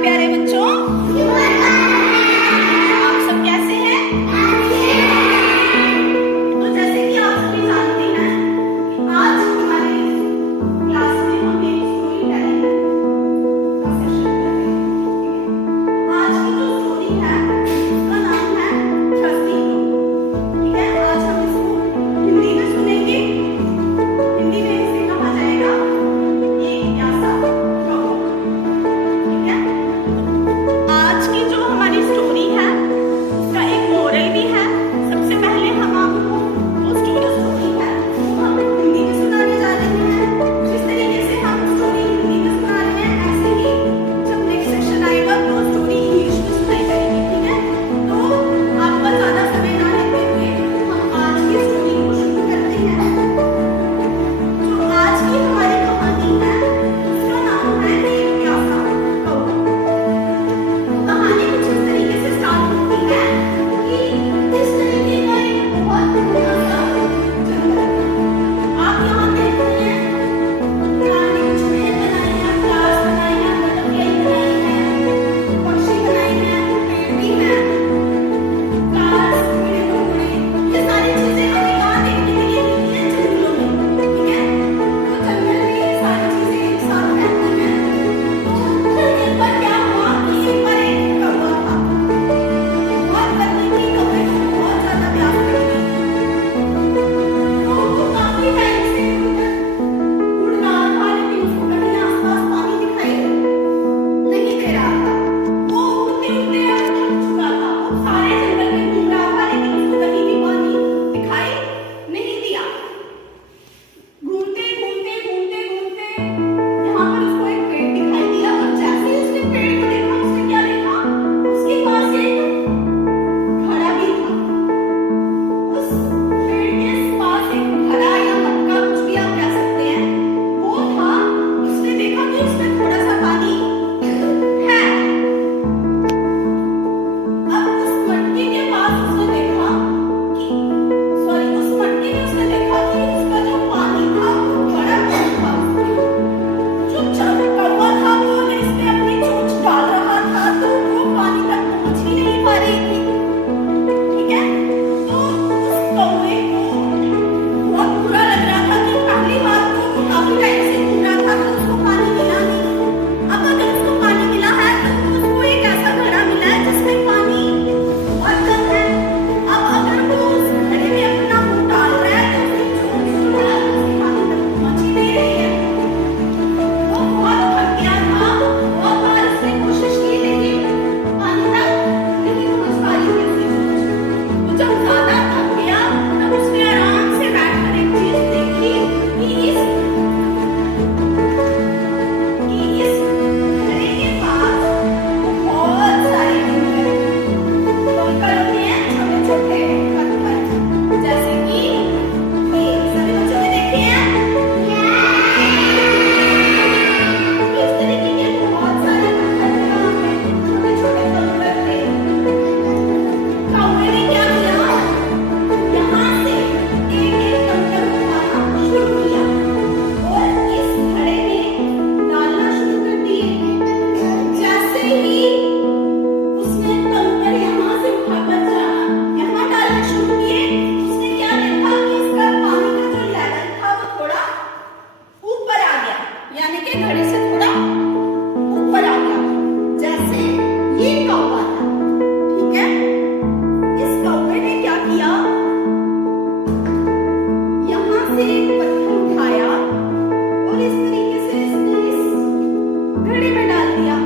प्यारे बच्चों, आप सब कैसे हैं? तो जैसे कि आप सभी जानते हैं कि आज हमारे क्लास में हम एक स्टोरी टेलिंग का सेशन कर रहे हैं। आज की जो स्टोरी है उसका नाम है थर्स्टी ब्रो। ठीक है, आज हम इसको हिंदी में सुनेंगे। हिंदी में इसे कहा जाएगा एक प्यासा कौवा। ठीक है, आज की जो हमारी स्टोरी है उसका एक मोरल भी है। सबसे पहले हम आपको जो स्टोरी है वो हम हिंदी में सुनाने जा रहे हैं। जिस तरीके से हम स्टोरी हिंदी में सुना रहे हैं ऐसे ही जब नेक्स्ट सेशन आएगा तो स्टोरी इंग्लिश में सुनाई जाएगी। ठीक है, तो आपका ज्यादा समय ना लेते हुए हम आज की स्टोरी को शुरू करते हैं। जो आज की हमारी कहानी है उसका नाम है एक प्यासा कौवा। कहानी कुछ इस तरीके से स्टार्ट होती है कि इस तरीके का एक बहुत बड़ा सा जंगल है। आप यहाँ देखते हैं पुराने कुछ पेड़ बनाए हैं, फ्लावर्स बनाए हैं, बटरफ्लाई बनाई है, पक्षी बनाए हैं, पेड़ भी हैं, कार्स, कीड़े मकोड़े, ये सारी चीजें हमें कहाँ देखने के लिए मिलती हैं? जंगलों में। ठीक है, तो जंगल में ये सारी चीजें एक साथ रहती हैं। तो फिर एक बार क्या हुआ कि एक बार एक कौवा था। बहुत गर्मी थी, कौवे को बहुत ज्यादा प्यास लगी। तो वो काफी टाइम से उड़ रहा था लेकिन उसको कहीं आसपास पानी दिखाई नहीं दे रहा था। वो उड़ते उड़ते अब थक चुका था। वो सारे जंगल में घूम रहा था लेकिन उसको कहीं भी पानी दिखाई नहीं दिया। घूमते घूमते घूमते घूमते यहाँ पर उसको एक पेड़ दिखाई दिया और जैसे ही उसने पेड़ को देखा उसने क्या देखा? उसके पास एक घड़ा भी था। उस पेड़ के पास एक घड़ा या मटका कुछ भी आप कह सकते हैं वो था। उसने देखा कि उसमें थोड़ा सा पानी है। अब उस मटके के पास उसने देखा कि उस मटके में उसने देखा कि उसका जो पानी था वो बड़ा कम था। जो कौवा था वो इस पे अपनी चोंच डाल रहा था तो वो पानी तक पहुंच ही नहीं पा रही थी। ठीक है, तो उस कौवे को बहुत बुरा लग रहा था कि पहली बार तो वो काफी टाइम से घूम रहा था तो उसको पानी मिला नहीं। अब अगर उसको पानी मिला है तो उसको एक ऐसा घड़ा मिला है जिसमें पानी बहुत कम है। अब अगर वो उस घड़े में अपना मुंह डाल रहा है तो उसकी चोंच जो है उसके पानी तक पहुंच ही नहीं रही है। वो बहुत थक गया था। बहुत बार उसने कोशिश की लेकिन पानी तक नहीं पहुंच पा रही थी उसकी चोंच। वो जब ज्यादा थक गया तब उसने आराम से बैठकर एक चीज देखी कि इस घड़े के पास बहुत सारे कंकड़ होते हैं, छोटे छोटे पत्थर, जैसे कि ये सभी बच्चों ने देखे हैं। इस तरीके के बहुत सारे पत्थर थे वहाँ पे, छोटे छोटे कंकड़ थे। कौवे ने क्या किया? यहाँ से एक एक कंकड़ उठाना शुरू किया और इस घड़े में डालना शुरू कर दिए। जैसे ही उसने कंकड़ यहाँ से उठाकर यहाँ डालना शुरू किए उसने क्या देखा कि इसका पानी का जो लेवल था वो थोड़ा ऊपर आ गया, यानी कि घड़े से थोड़ा ऊपर आ गया। जैसे ये कौवा था। ठीक है, इस कौवे ने क्या किया? यहाँ से एक पत्थर उठाया और इस तरीके से इसने इस घड़े में डाल दिया।